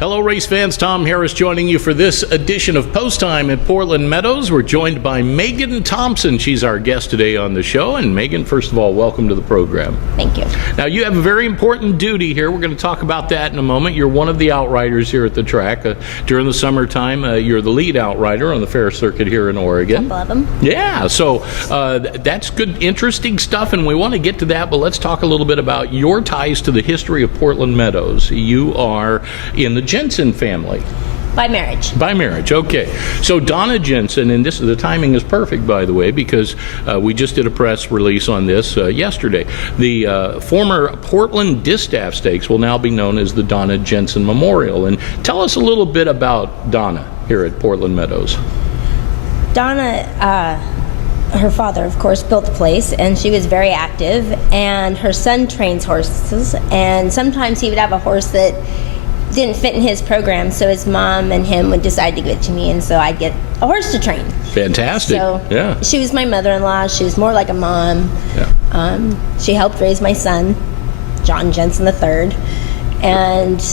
Hello, race fans. Tom Harris joining you for this edition of Post Time at Portland Meadows. We're joined by Megan Thompson. She's our guest today on the show. And Megan, first of all, welcome to the program. Thank you. Now, you have a very important duty here. We're going to talk about that in a moment. You're one of the outriders here at the track. During the summertime, you're the lead outrider on the fair circuit here in Oregon. Couple of them. Yeah, so that's good, interesting stuff, and we want to get to that, but let's talk a little bit about your ties to the history of Portland Meadows. You are in the Jensen family. By marriage. By marriage, okay. So Donna Jensen, and the timing is perfect, by the way, because we just did a press release on this yesterday. The former Portland Distaff Stakes will now be known as the Donna Jensen Memorial. And tell us a little bit about Donna here at Portland Meadows. Donna, her father, of course, built the place, and she was very active, and her son trains horses, and sometimes he would have a horse that didn't fit in his program, so his mom and him would decide to give it to me, and so I'd get a horse to train. Fantastic. So yeah. She was my mother-in-law. She was more like a mom. Yeah. She helped raise my son, John Jensen III, and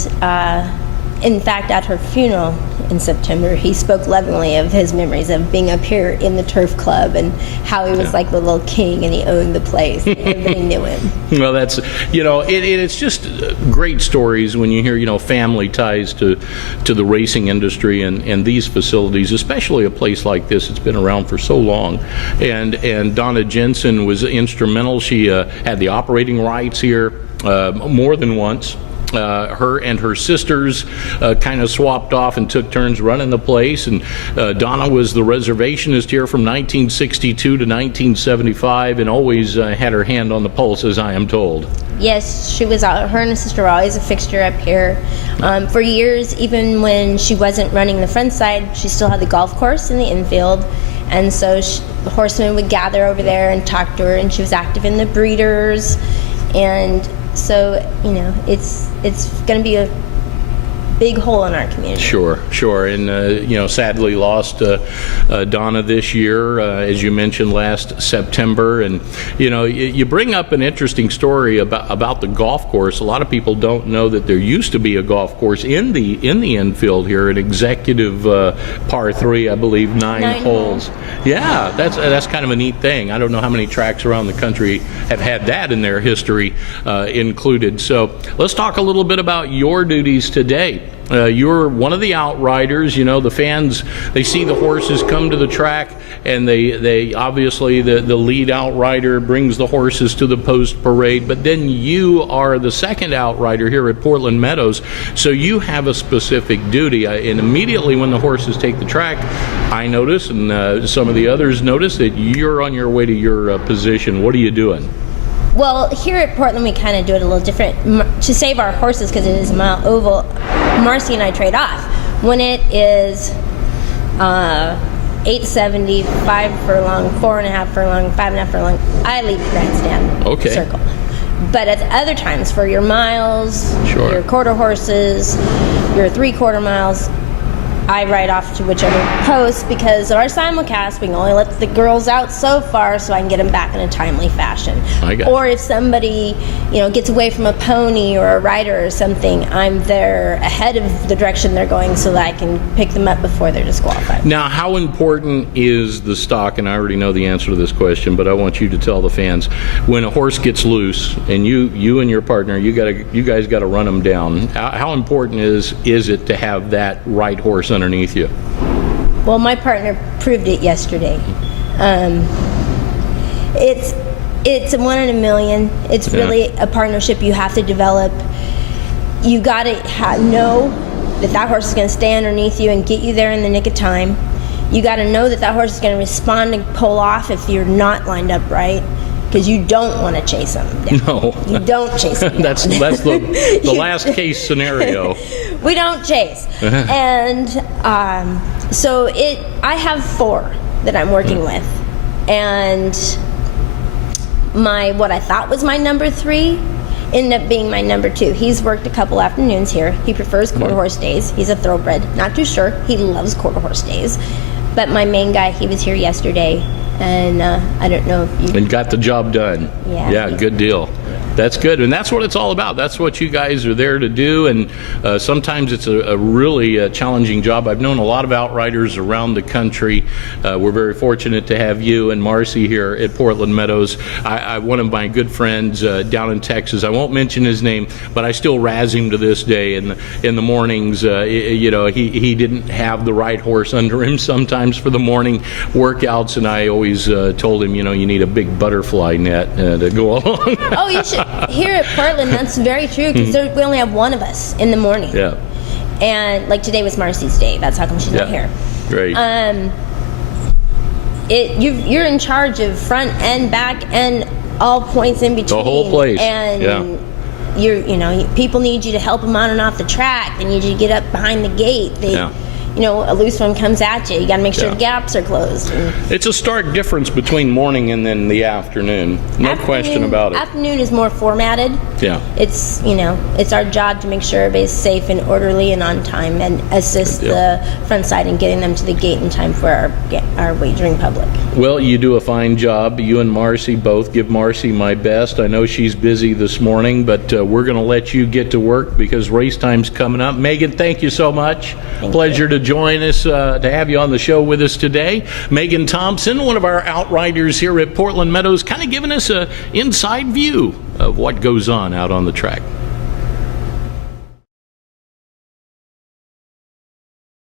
in fact, at her funeral in September, he spoke lovingly of his memories of being up here in the turf club and how he was like the little king and he owned the place. Everybody knew him. Well, that's, it's just great stories when you hear, family ties to the racing industry and these facilities, especially a place like this. It's been around for so long. And Donna Jensen was instrumental. She had the operating rights here more than once. Her and her sisters kind of swapped off and took turns running the place, and Donna was the reservationist here from 1962 to 1975 and always had her hand on the pulse, as I am told. Yes, she was. Her and her sister were always a fixture up here. For years, even when she wasn't running the front side, she still had the golf course in the infield, and so the horsemen would gather over there and talk to her, and she was active in the breeders, and so, it's going to be a big hole in our community. Sure. And, sadly lost Donna this year, as you mentioned, last September. And, you bring up an interesting story about the golf course. A lot of people don't know that there used to be a golf course in the infield here, an executive par 3, I believe, 9 holes. Yeah, that's kind of a neat thing. I don't know how many tracks around the country have had that in their history included. So let's talk a little bit about your duties today. You're one of the outriders. The fans, they see the horses come to the track, and they obviously, the lead outrider brings the horses to the post parade, but then you are the second outrider here at Portland Meadows, so you have a specific duty. And immediately when the horses take the track, I notice, and some of the others notice, that you're on your way to your position. What are you doing? Well, here at Portland, we kind of do it a little different. To save our horses, because it is a mile oval, Marcy and I trade off. When it is 870, 5 furlong, 4.5 furlong, 5.5 furlong, I leave the grandstand circle. But at other times, for your miles, your quarter horses, your 3/4 miles, I ride off to whichever post, because our simulcast, we can only let the girls out so far so I can get them back in a timely fashion. Or if somebody, gets away from a pony or a rider or something, I'm there ahead of the direction they're going so that I can pick them up before they're disqualified. Now, how important is the stock? And I already know the answer to this question, but I want you to tell the fans, when a horse gets loose and you and your partner, you guys got to run them down. How important is it to have that right horse underneath you? Well, my partner proved it yesterday. It's a 1 in a million. It's really a partnership you have to develop. You got to know that horse is going to stay underneath you and get you there in the nick of time. You got to know that horse is going to respond and pull off if you're not lined up right, because you don't want to chase them down. No. You don't chase them down. That's the last case scenario. We don't chase. And so I have 4 that I'm working with. And what I thought was my number 3 ended up being my number 2. He's worked a couple afternoons here. He prefers quarter horse days. He's a thoroughbred. Not too sure. He loves quarter horse days. But my main guy, he was here yesterday, and I don't know if you... And got the job done. Yeah. Yeah, good deal. That's good, and that's what it's all about. That's what you guys are there to do, and sometimes it's a really challenging job. I've known a lot of outriders around the country. We're very fortunate to have you and Marcy here at Portland Meadows. One of my good friends down in Texas, I won't mention his name, but I still razz him to this day in the mornings. You know, he didn't have the right horse under him sometimes for the morning workouts, and I always told him, you know, you need a big butterfly net to go along. Oh, you should. Here at Portland, that's very true, because we only have one of us in the morning. Yeah. And like today was Marcy's day. That's how come she's not here. Great. You're in charge of front and back and all points in between. The whole place. And you know, people need you to help them on and off the track. They need you to get up behind the gate. You know, a loose one comes at you. You got to make sure the gaps are closed. It's a stark difference between morning and then the afternoon. No question about it. Afternoon is more formatted. Yeah. It's, you know, it's our job to make sure everybody's safe and orderly and on time, and assist the front side in getting them to the gate in time for our wagering public. Well, you do a fine job. You and Marcy both. Give Marcy my best. I know she's busy this morning, but we're going to let you get to work because race time's coming up. Megan, thank you so much. Pleasure to join us, to have you on the show with us today. Megan Thompson, one of our outriders here at Portland Meadows, kind of giving us an inside view of what goes on out on the track.